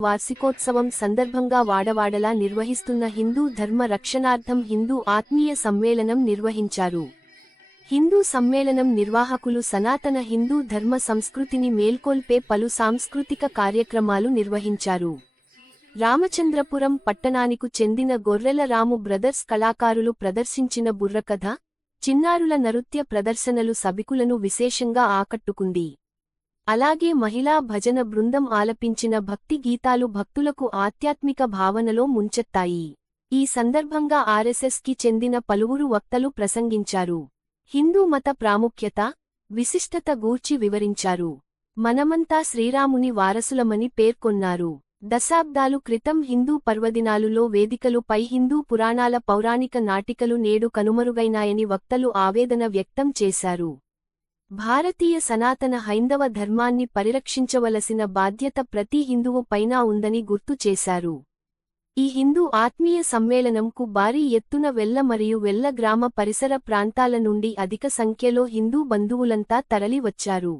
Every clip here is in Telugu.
వార్షికోత్సవం సందర్భంగా వాడవాడలా నిర్వహిస్తున్న హిందూ ధర్మ రక్షణార్థం హిందూ ఆత్మీయ సమ్మేళనం నిర్వహించారు. హిందూ సమ్మేళనం నిర్వాహకులు సనాతన హిందూ ధర్మ సంస్కృతిని మేల్కొల్పే పలు సాంస్కృతిక కార్యక్రమాలు నిర్వహించారు. రామచంద్రపురం పట్టణానికి చెందిన గొర్రెల రాము బ్రదర్స్ కళాకారులు ప్రదర్శించిన బుర్రకథ చిన్నారుల నృత్య ప్రదర్శనలు సభికులను విశేషంగా ఆకట్టుకుంది. అలాగే మహిళా భజన బృందం ఆలపించిన భక్తి గీతాలు భక్తులకు ఆధ్యాత్మిక భావనలో ముంచెత్తాయి. ఈ సందర్భంగా ఆర్ఎస్ఎస్కి చెందిన పలువురు వక్తలు ప్రసంగించారు. హిందూ మత ప్రాముఖ్యత విశిష్టత గూర్చి వివరించారు. మనమంతా శ్రీరాముని వారసులమని పేర్కొన్నారు. దశాబ్దాలు క్రితం హిందూ పర్వదినాలులో వేదికలు పై హిందూ పురాణాల పౌరాణిక నాటికలు నేడు కనుమరుగైనాయని వక్తలు ఆవేదన వ్యక్తం చేశారు. భారతీయ సనాతన హైందవ ధర్మాన్ని పరిరక్షించవలసిన బాధ్యత ప్రతి హిందువు పైన ఉందని గుర్తు చేశారు. ఈ హిందూ ఆత్మీయ సమ్మేళనంకు భారీ ఎత్తున వెల్ల మరియు వెల్ల గ్రామ పరిసర ప్రాంతాల నుండి అధిక సంఖ్యలో హిందూ బంధువులంతా తరలివచ్చారు.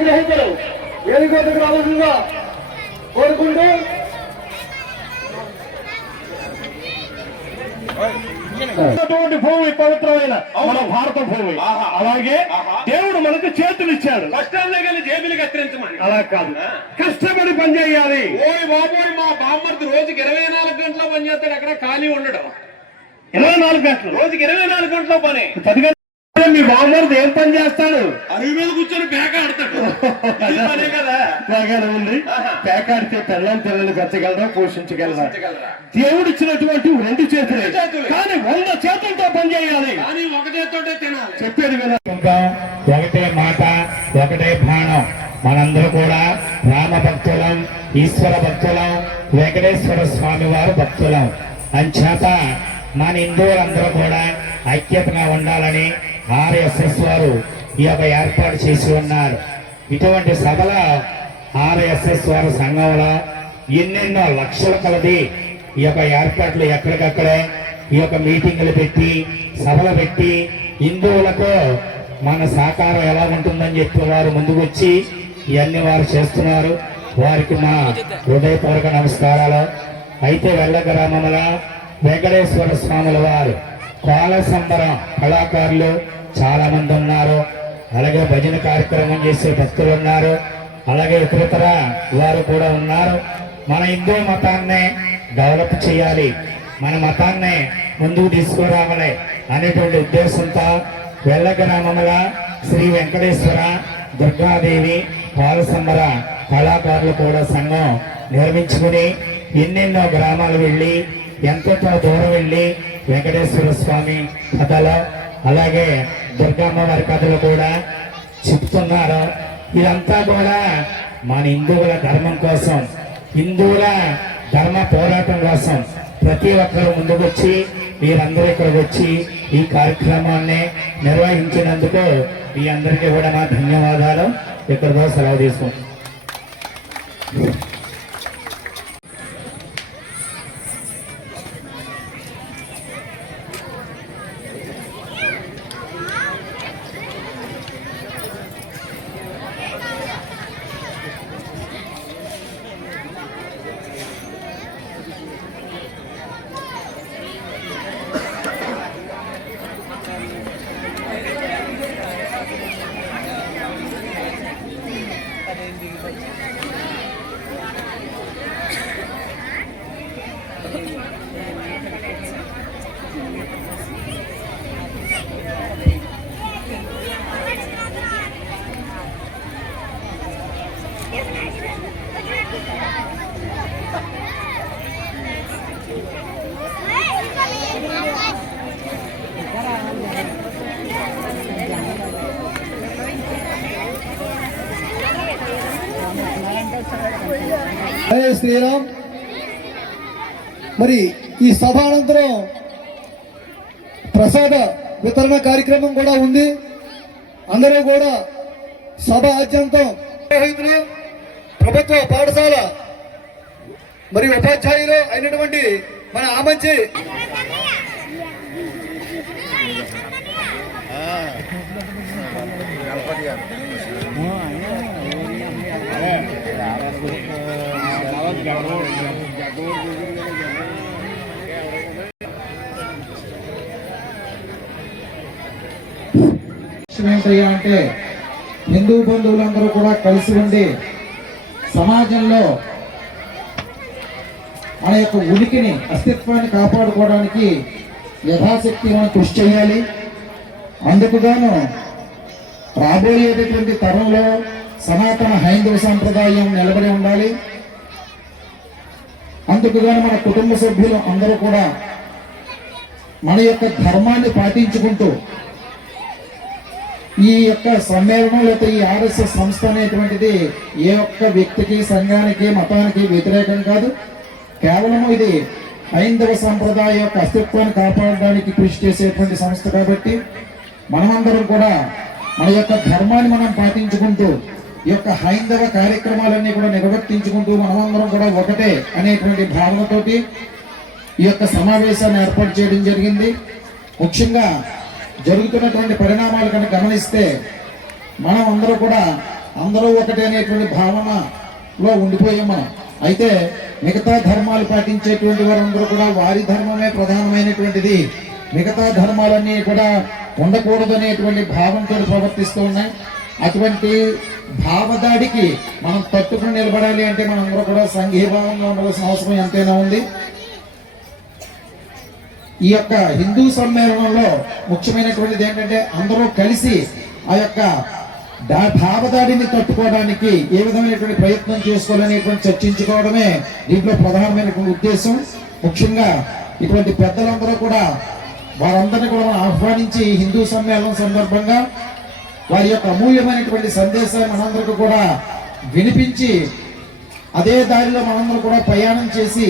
గ్రహీతలు వేదిక వద్దకు రావాల్సిందిగా కోరుకుంటూ ఉన్నటువంటి భూమి పవిత్రమైన మన భారత భూమి. అలాగే దేవుడు మనకు చేతులు ఇచ్చాడు కష్టాల్లో వెళ్ళి జేబులు కత్తిరించమని. అలా కాదు. కష్టపడి పని చేయాలి ఓయ్ బాబోయ్ మా బామ్మర్ది రోజుకి ఇరవై నాలుగు గంటల పని చేస్తాడు అక్కడ ఖాళీ ఉండడం. ఇరవై నాలుగు గంటలు. రోజుకి ఇరవై నాలుగు గంటల పని. బామ్మర్ది ఏం పని చేస్తాడు? అరుగు మీద కూర్చొని పేక ఆడతాడు. కదా. ఉంది. పేకాడితే పిల్లలు పిల్లలు పెంచగలరా పోషించగలరా? దేవుడు ఇచ్చినటువంటి రెండు చేతులే. కానీ వంద చేతులతో పని చేయాలి. కానీ ఒక చేత్తోటే తినాలి. చెప్పేది ఇంకా ఒకటే మాట ఒకటే బాణం. మనందరూ కూడా రామ భక్తులం ఈశ్వర భక్తులం వెంకటేశ్వర స్వామి వారు భక్తులం. అంచేత మన హిందువులందరూ కూడా ఐక్యతగా ఉండాలని ఆర్ఎస్ఎస్ వారు ఈ యొక్క ఏర్పాటు చేసి ఉన్నారు. ఇటువంటి సభల ఆర్ఎస్ఎస్ వారి సంఘముల ఎన్నెన్నో లక్షల కలది ఈ యొక్క ఏర్పాట్లు ఎక్కడికక్కడే ఈ యొక్క మీటింగులు పెట్టి సభలు పెట్టి హిందువులకు మన సహకారం ఎలా ఉంటుందని చెప్పి వారు ముందుకు వచ్చి ఇవన్నీ వారు చేస్తున్నారు. వారికి మా హృదయపూర్వక నమస్కారాలు. అయితే వెళ్ళ గ్రామముల వెంకటేశ్వర స్వాముల వారు కోల సంబరం కళాకారులు చాలా మంది ఉన్నారు. అలాగే భజన కార్యక్రమం చేసే భక్తులు ఉన్నారు. అలాగే ఇతరతర వారు కూడా ఉన్నారు. మన హిందూ మతాన్ని డెవలప్ చేయాలి. మన మతాన్ని ముందుకు తీసుకురావాలి అనేటువంటి ఉద్దేశంతో వెళ్ళ గ్రామముల శ్రీ వెంకటేశ్వర దుర్గాదేవి బాలసంబర కళాకారులు కూడా సంఘం నిర్మించుకుని ఎన్నెన్నో గ్రామాలు వెళ్ళి ఎంతో దూరం వెళ్ళి వెంకటేశ్వర స్వామి కథలో అలాగే దుర్గమ్మ వారి కథలు కూడా చెప్తున్నారు. ఇదంతా కూడా మన హిందువుల ధర్మం కోసం హిందువుల ధర్మ పోరాటం కోసం ప్రతి ఒక్కరు ముందుకొచ్చి మీరందరూ ఇక్కడికి వచ్చి ఈ కార్యక్రమాన్ని నిర్వహించినందుకు మీ అందరికీ కూడా నా ధన్యవాదాలు. ఇక్కడితో సెలవు తీసుకుంటాం శ్రీరామ్ మరి ఈ సభ అనంతరం ప్రసాద వితరణ కార్యక్రమం కూడా ఉంది. అందరూ కూడా సభ ఆద్యంతం. ప్రభుత్వ పాఠశాల మరియు ఉపాధ్యాయులు అయినటువంటి మన ఆమంచి లక్ష్యం ఏంటయ్యా అంటే హిందూ బంధువులందరూ కూడా కలిసి ఉండి సమాజంలో మన యొక్క ఉనికిని అస్తిత్వాన్ని కాపాడుకోవడానికి యథాశక్తి మనం కృషి చేయాలి. అందుకుగాను రాబోయేటటువంటి తరంలో సనాతన హైందవ సాంప్రదాయం నిలబడి ఉండాలి. అందుకుగాను మన కుటుంబ సభ్యులు అందరూ కూడా మన యొక్క ధర్మాన్ని పాటించుకుంటూ ఈ యొక్క సమ్మేళనం లేకపోతే ఈ ఆర్ఎస్ఎస్ సంస్థ అనేటువంటిది ఏ ఒక్క వ్యక్తికి సంఘానికి మతానికి వ్యతిరేకం కాదు. కేవలం ఇది హైందవ సంప్రదాయ యొక్క అస్తిత్వాన్ని కాపాడడానికి కృషి చేసేటువంటి సంస్థ కాబట్టి మనమందరం కూడా మన యొక్క ధర్మాన్ని మనం పాటించుకుంటూ ఈ యొక్క హైందవ కార్యక్రమాలన్నీ కూడా నిర్వర్తించుకుంటూ మనమందరం కూడా ఒకటే అనేటువంటి భావనతోటి ఈ యొక్క సమావేశాన్ని ఏర్పాటు చేయడం జరిగింది. ముఖ్యంగా జరుగుతున్నటువంటి పరిణామాలు కనుక గమనిస్తే మనం అందరూ కూడా అందరూ ఒకటే అనేటువంటి భావనలో ఉండిపోయాం మనం. అయితే మిగతా ధర్మాలు పాటించేటువంటి వారందరూ కూడా వారి ధర్మమే ప్రధానమైనటువంటిది. మిగతా ధర్మాలన్నీ కూడా ఉండకూడదు అనేటువంటి భావంతో ప్రవర్తిస్తూ ఉన్నాయి. అటువంటి భావదాడికి మనం తట్టుకుని నిలబడాలి అంటే మనందరూ కూడా సంఘీభావంగా ఉండవలసిన అవసరం ఎంతైనా ఉంది. ఈ యొక్క హిందూ సమ్మేళనంలో ముఖ్యమైనటువంటిది ఏంటంటే అందరూ కలిసి ఆ యొక్క భావదాడిని తట్టుకోవడానికి ఏ విధమైనటువంటి ప్రయత్నం చేసుకోవాలనేటువంటి చర్చించుకోవడమే దీంట్లో ప్రధానమైనటువంటి ఉద్దేశం. ముఖ్యంగా ఇటువంటి పెద్దలందరూ కూడా వారందరినీ కూడా మనం ఆహ్వానించి హిందూ సమ్మేళనం సందర్భంగా వారి యొక్క అమూల్యమైనటువంటి సందేశాన్ని మనందరికీ కూడా వినిపించి అదే దారిలో మనందరూ కూడా ప్రయాణం చేసి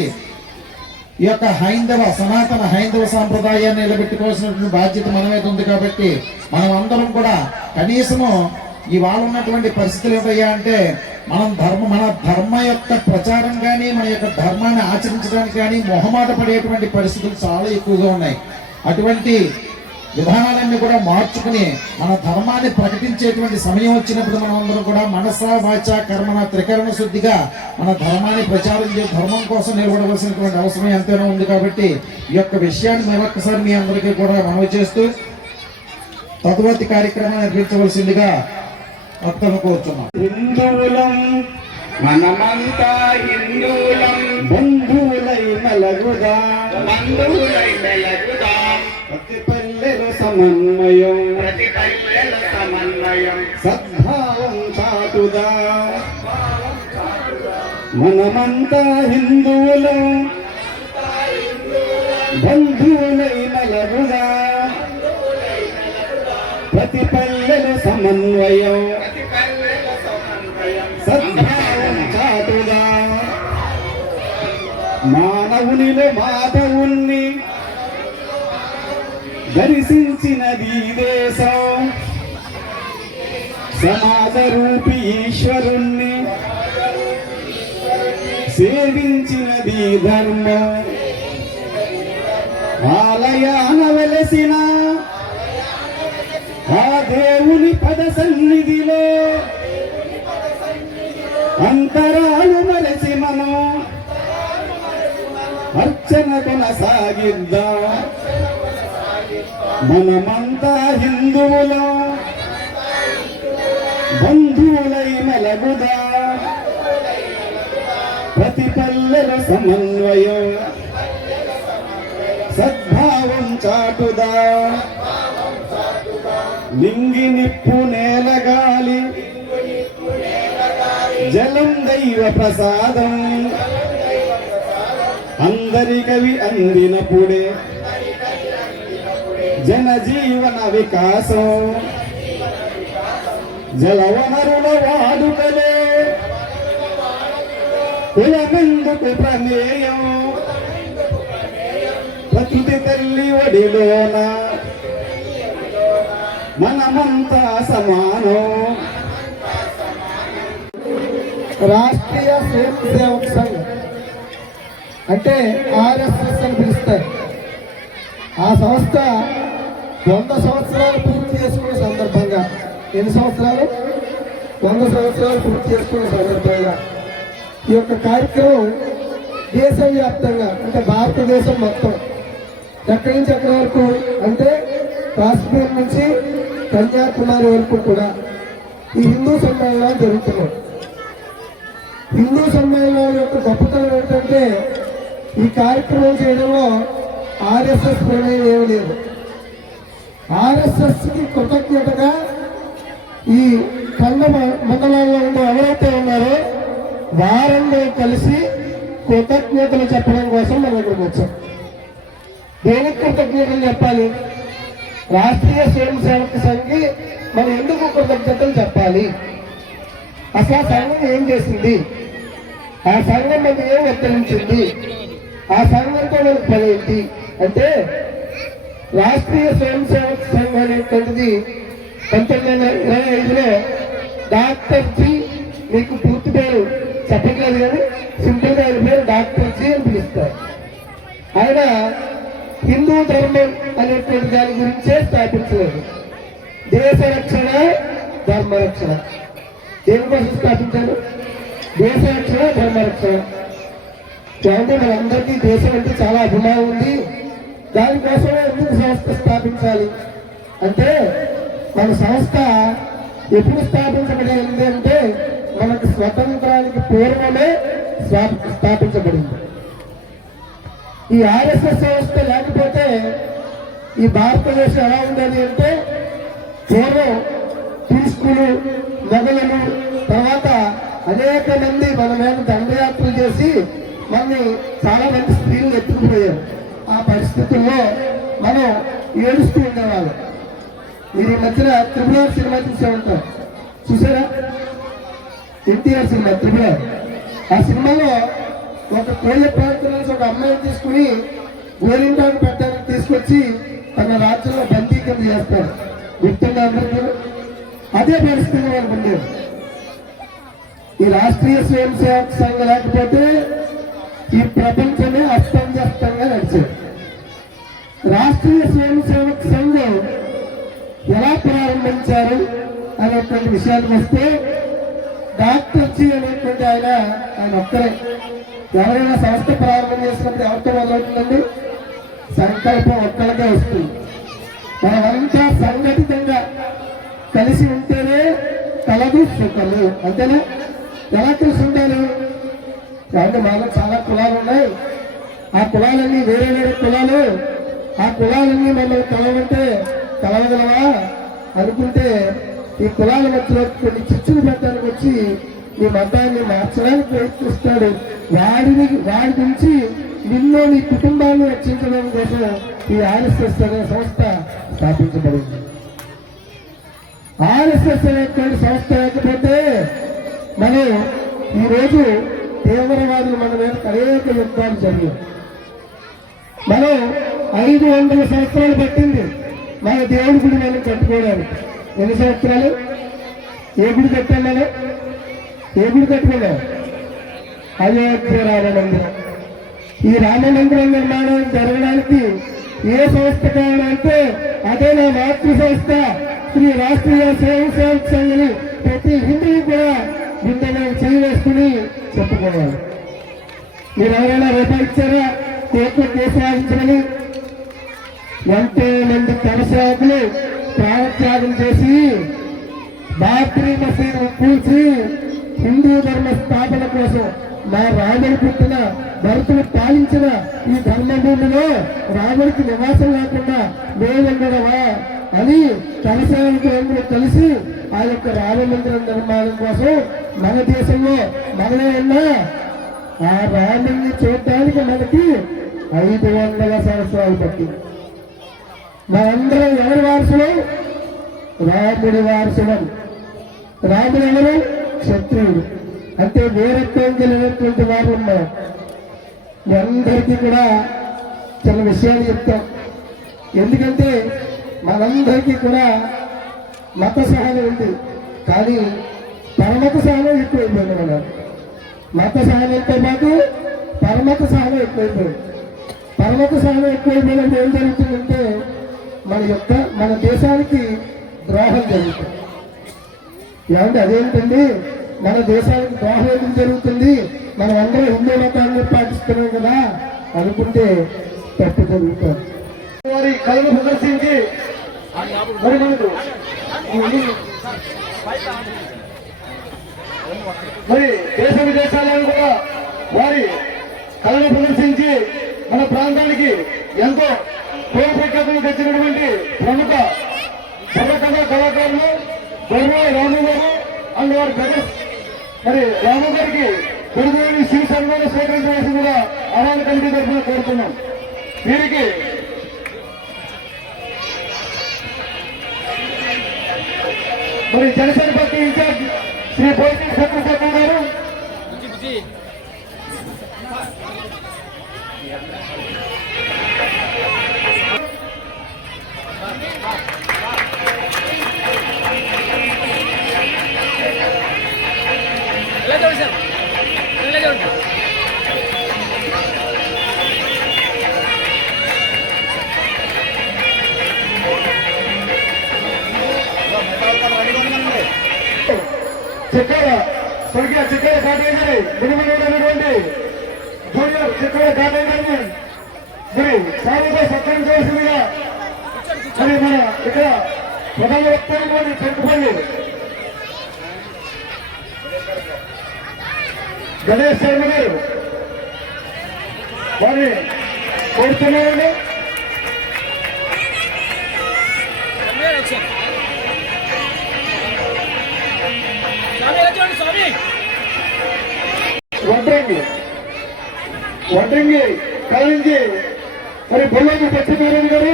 ఈ యొక్క హైందవ సనాతన హైందవ సాంప్రదాయాన్ని నిలబెట్టుకోవాల్సినటువంటి బాధ్యత మనమైతే ఉంది కాబట్టి మనం అందరం కూడా కనీసము ఇవాళ ఉన్నటువంటి పరిస్థితులు ఏమిటయ్యా అంటే మనం ధర్మ మన ధర్మ యొక్క ప్రచారం కానీ మన యొక్క ధర్మాన్ని ఆచరించడానికి కానీ మొహమాట పడేటువంటి పరిస్థితులు చాలా ఎక్కువగా ఉన్నాయి. అటువంటి విధానాలన్నీ కూడా మార్చుకుని మన ధర్మాన్ని ప్రకటించేటువంటి సమయం వచ్చినప్పుడు మనం అందరం కూడా మనస వాచ కర్మన త్రికరణ శుద్ధిగా మన ధర్మాన్ని ప్రచారం చే ధర్మం కోసం నిలబడవలసినటువంటి అవసరం ఎంతైనా ఉంది కాబట్టి ఈ యొక్క విషయాన్ని మరొకసారి మీ అందరికీ కూడా మనవి చేస్తూ తదుపరి కార్యక్రమాన్ని నిర్వహించవలసిందిగా భక్తులను కోరుతున్నాం హిందువులం మనమంతా హిందువులం. బంధువులై మలగుదా. బంధువులై మెలగుదా. ప్రతి పల్లెలు సమన్వయం. సద్భావం చాటుదా. మనమంతా హిందువులం. బంధువులై నలగుదా ప్రతి పల్లెల సమన్వయం. సద్భావం చాటుదా. మానవునిలో మాధవుణ్ణి దర్శించినది దేశం సమాజ రూపి ఈశ్వరుణ్ణి సేవించినది ధర్మ. ధర్మం ఆలయాన వెలసిన ఆ దేవుని పద సన్నిధిలో అంతరాలు మరచి మనం అర్చన కొనసాగిద్దాం. మనమంతా హిందువుల? బంధువులై మెలగుదా ప్రతి పల్లెల సమన్వయం? సద్భావం చాటుదా? లింగి నిప్పు నేల గాలి? జలం దైవ ప్రసాదం? అందరికవి అందినప్పుడే జన జీవన వికాసం జలవనరుల వాడుకలే కులమెందుకు ప్రమేయం? ప్రకృతి తల్లి ఒడిలోన మనమంతా సమానం. రాష్ట్రీయ స్వయం సేవక్ సంఘ్. అంటే ఆర్ఎస్ఎస్ అని పిలుస్తారు. ఆ సంస్థ వంద సంవత్సరాలు పూర్తి చేసుకున్న సందర్భంగా ఎన్ని సంవత్సరాలు? వంద సంవత్సరాలు పూర్తి చేసుకున్న సందర్భంగా. ఈ యొక్క కార్యక్రమం దేశవ్యాప్తంగా అంటే భారతదేశం మొత్తం. ఎక్కడి నుంచి ఎక్కడి వరకు? అంటే కాశ్మీర్ నుంచి కన్యాకుమారి వరకు కూడా ఈ హిందూ సమ్మేళనాలు జరుగుతున్నాయి. హిందూ సమ్మేళనాల యొక్క గొప్పతనం ఏంటంటే ఈ కార్యక్రమం చేయడంలో ఆర్ఎస్ఎస్ ప్రమేయం ఏమి లేదు. ఆర్ఎస్ఎస్కి కృతజ్ఞతగా ఈ కన్న మండలాల్లో ఉండే ఎవరైతే ఉన్నారో వారందరూ కలిసి కృతజ్ఞతలు చెప్పడం కోసం మన ఇక్కడికి వచ్చాం. దేనికి కృతజ్ఞతలు చెప్పాలి? రాష్ట్రీయ స్వయం సేవక సంఘి మనం ఎందుకు కృతజ్ఞతలు చెప్పాలి? అసలు ఆ సంఘం ఏం చేసింది? ఆ సంఘం మనం ఏం ఉత్తరించింది ఆ సంఘంతో మనకు పని ఏంటి? అంటే రాష్ట్రీయ స్వయం సేవక సంఘం అనేటువంటిది పంతొమ్మిది వందల ఇరవై ఐదులో డాక్టర్ జీ మీకు పూర్తి పేరు చెప్పట్లేదు కానీ సింపుల్గా ఆయన పేరు డాక్టర్ జీ అని పిలుస్తారు. ఆయన హిందూ ధర్మం అనేటువంటి దాని గురించే స్థాపించలేదు. దేశ రక్షణ ధర్మ రక్షణ. దేనికోసం స్థాపించారు? దేశ రక్షణ ధర్మ రక్షణ. అంటే మనందరికీ దేశం అంటే చాలా అభిమానం ఉంది. దానికోసమే ఎందుకు సంస్థ స్థాపించాలి? అంటే మన సంస్థ ఎప్పుడు స్థాపించబడింది అంటే మనకు స్వతంత్రానికి పూర్వమే స్థాపించబడింది. ఈ ఆర్ఎస్ఎస్ సంస్థ లేకపోతే ఈ భారతదేశం ఎలా ఉండేది అంటే పూర్వం తీసుకులు మొగలను తర్వాత అనేక మంది మన మీద దండయాత్రలు చేసి మనని చాలా మంది స్త్రీలు ఎత్తుకుపోయారు. ఆ పరిస్థితుల్లో మనం ఏడుస్తూ ఉండేవాళ్ళం. మీరు ఈ మధ్యన త్రిపుర సినిమా చూసే ఉంటాం చూసారా? NTR cinema Tripura. ఆ సినిమాలో ఒక కోళ్ళ ప్రాంతం నుంచి ఒక అమ్మాయిని తీసుకుని గోరింటాకు పెట్టడానికి తీసుకొచ్చి తన రాజ్యంలో బందీ కింద చేస్తాడు. గుర్తుందా అందరికీ? అదే పరిస్థితి మనకు ఉండేది. ఈ రాష్ట్రీయ స్వయం సేవక సంఘం లేకపోతే ఈ ప్రపంచమే అస్తవ్యస్తంగా నడిచేది. రాష్ట్రీయ స్వయం సేవక సంఘం ఎలా ప్రారంభించారు అనేటువంటి విషయానికి వస్తే డాక్టర్ జీ అనేటువంటి ఆయన ఆయన ఒక్కరే. ఎవరైనా సంస్థ ప్రారంభం చేసినప్పుడు ఎవరితో మొదలవుతుందండి? సంకల్పం ఒక్కరికే వస్తుంది. మనమంతా సంఘటితంగా కలిసి ఉంటేనే కలదు సుఖము అంతేనా? ఎలా కలిసి ఉండాలి? కాబట్టి మాలో చాలా కులాలు ఉన్నాయి. ఆ కులాలన్నీ వేరే వేరే కులాలు. ఆ కులాలన్నీ మనం కలవంటే కలవగలవా? అనుకుంటే ఈ కులాల మధ్యలో కొన్ని చిచ్చులు పెట్టడానికి వచ్చి ఈ మతాన్ని మార్చడానికి ప్రయత్నిస్తాడు వాడిని వాడి నుంచి నిన్ను నీ కుటుంబాన్ని రక్షించడం కోసం ఈ ఆర్ఎస్ఎస్ అనే సంస్థ స్థాపించబడింది. ఆర్ఎస్ఎస్ అనేటువంటి సంస్థ లేకపోతే మనం ఈరోజు తీవ్రవాదులు మన మీద అనేక యుద్ధాలు జరిగాయి మనం ఐదు వందల సంవత్సరాలు పట్టింది. మన దేవుడి గుడి మనం కట్టుకోవడానికి. ఎన్ని సంవత్సరాలు? ఏ గుడి కట్టాం మనం? ఏ గుడి కట్టుకున్నాం అయోధ్య రామమందిరం ఈ రామమందిరం నిర్మాణం జరగడానికి ఏ సంస్థ కావాలంటే అదే నా మాతృ సంస్థ. శ్రీ రాష్ట్రీయ స్వయం సేవక సంఘని ప్రతి హిందువు కూడా గుండెలో చేయవేసుకుని వేసుకుని చెప్పుకోవాలి మీరు ఎవరైనా రూపాయి ఇచ్చారా? కోర్టు కేసు వాదించమని ఎంతో మంది కరసేవకులు ప్రాణత్యాగం చేసి బాబ్రీ మసీదు కూల్చి హిందూ ధర్మ స్థాపన కోసం మా రాముడు పుట్టిన భరతులు పాలించిన ఈ ధర్మభూమిలో రాముడికి నివాసం లేకుండా మేముండడమా అని కలశాలతో అందరూ కలిసి ఆ యొక్క రామ మందిరం నిర్మాణం కోసం మన దేశంలో ఆ రాముడిని చూడటానికి మనకి ఐదు వందల సంవత్సరాలు పట్టింది. మనందరం ఎవరి వారసులు? రాముడి వారసులం. రాముడు ఎవరు? క్షత్రియుడు. అంటే వీరత్వం కలిగినటువంటి వారు ఉన్నారు. మీ అందరికీ కూడా చిన్న విషయాలు చెప్తాం. ఎందుకంటే మనందరికీ కూడా మత సహనం ఉంది. కానీ పరమత సహనం ఎక్కువైపోయింది మన మత సహనంతో పాటు పరమత సహనం ఎక్కువైపోయింది పరమత సహనం ఎక్కువైపోయినప్పుడు ఏం జరుగుతుందంటే మన యొక్క మన దేశానికి ద్రోహం జరుగుతుంది. ఏమంటే అదేంటండి? మన దేశానికి ద్రోహం ఎందుకు జరుగుతుంది? మనం అందరూ హిందూ మతాన్ని పాటిస్తున్నాం కదా అనుకుంటే తప్పు జరుగుతుంది. వారి కళను ప్రదర్శించి మరి మనకు మరి దేశ విదేశాల్లో కూడా వారి కళను ప్రదర్శించి మన ప్రాంతానికి ఎంతో పేరు ప్రఖ్యాతులు తెచ్చినటువంటి ప్రముఖ సర్వకథ కళాకారులు గౌరవ రాము గారు అండ్ వారి బ్రదర్స్. మరి రాము గారికి గురుదేవుని శ్రీ సన్మానం స్వీకరించవలసి కూడా ఆరాధన కమిటీ తరఫున కోరుతున్నాం. వీరికి మరి జనసేన పార్టీ ఇన్ఛార్జ్ శ్రీ పోటీ సత్యశేఖర్ గారు. చక్కెర స్వర్గీయ చక్కెర కాటేజీ మునిమనటువంటి జూనియర్ చక్కెర కాటేజీ మరి సాగుతో సత్యం చేసిందిగా. మరి మన ఇక్కడ ప్రధాన వక్తలు పెట్టుకోండి గణేష్ శర్మ గారు. వారిని కోరుతున్నారండి వడ్రంగి. వడ్రంగి కలించి మరి బొల్లంగి సత్యనారాయణ గారు.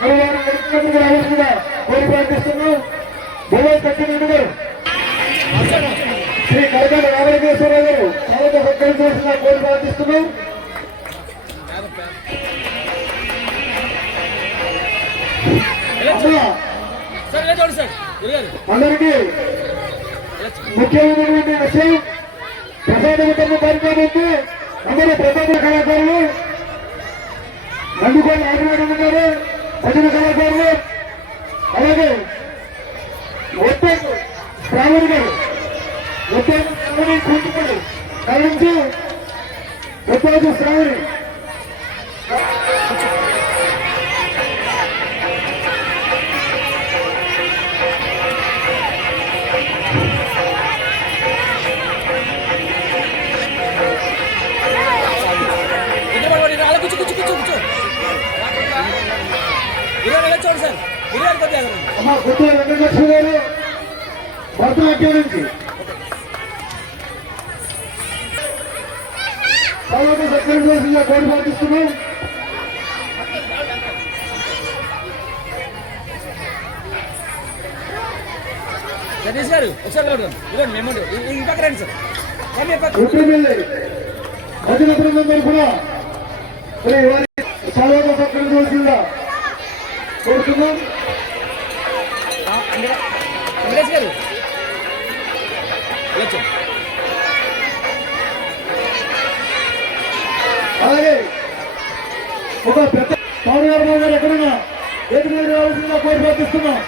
మరి వారు వెళ్తున్నప్పుడు రావాల్సిందిగా కోరి ప్రార్థిస్తున్నాం. బొల్లం సత్యనారాయణ గారు. శ్రీ కరకాల రామలింగేశ్వరరావు గారు చాలా సత్కరించవలసిందిగా కోరి ప్రార్థిస్తున్నాం. అందరికీ ముఖ్యమైనటువంటి విషయం ప్రసాద వితరణ కార్యక్రమం అందరూ ప్రసాద కళాకారులు నందుకోని ఆదివారం గారు భజన కళాకారులు అలాగే ఒట్టేకు శ్రావణి గారు ఒట్టేకు శ్రావణి కూర్చుకోండి కరణించి ఒట్టేకు శ్రావణి చూడండి సార్ వెంకటలక్ష్మి గారు భరతనాట్యం నుంచి తర్వాత కోరి పాటిస్తున్నాం సతీష్ గారు ఒకసారి చూడండి ఇవ్వండి మేము ఇంకా రండి సార్. భజన బృందం తరఫున కోరుతున్నాం వెంకటేష్ గారు. అలాగే ఒక పెద్ద పౌరగారు గారు ఎక్కడున్నా ఏది మీద రావాల్సిందిగా కోరి ప్రార్థిస్తున్నాం.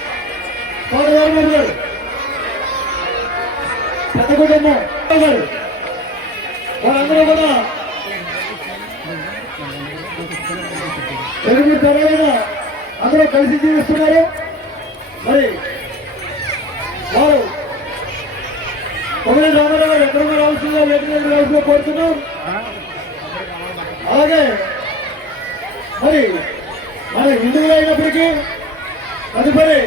పౌరగారు గారు. పెద్ద కుటుంబం. గారు వారందరూ కూడా ఎనిమిది తరాలుగా అందరూ కలిసి జీవిస్తున్నారు. మరి కొమ్మలి రామారావు గారు ఎక్కడ రావాల్సిందో వేదిక దగ్గర రావాల్సిందో కోరుతున్నాం అలాగే మరి మన హిందువులు అయినప్పటికీ తదుపరి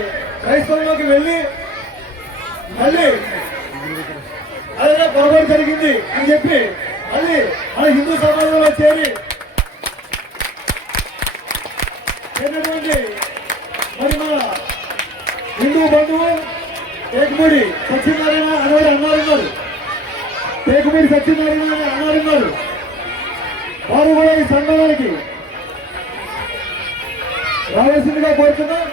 క్రైస్తవంలోకి వెళ్ళి మళ్ళీ అదే పొరపాటు జరిగింది అని చెప్పి మళ్ళీ మన హిందూ సమాజంలో చేరి చేరినటువంటి మరి మన హిందూ బంధువు టేకుమూడి సత్యనారాయణ అనేవారు అన్నారున్నారు. టేకుమూడి సత్యనారాయణ అనే అన్నారున్నారు. వారు కూడా ఈ సంఘానికి రావాల్సిందిగా కోరుతున్నాం.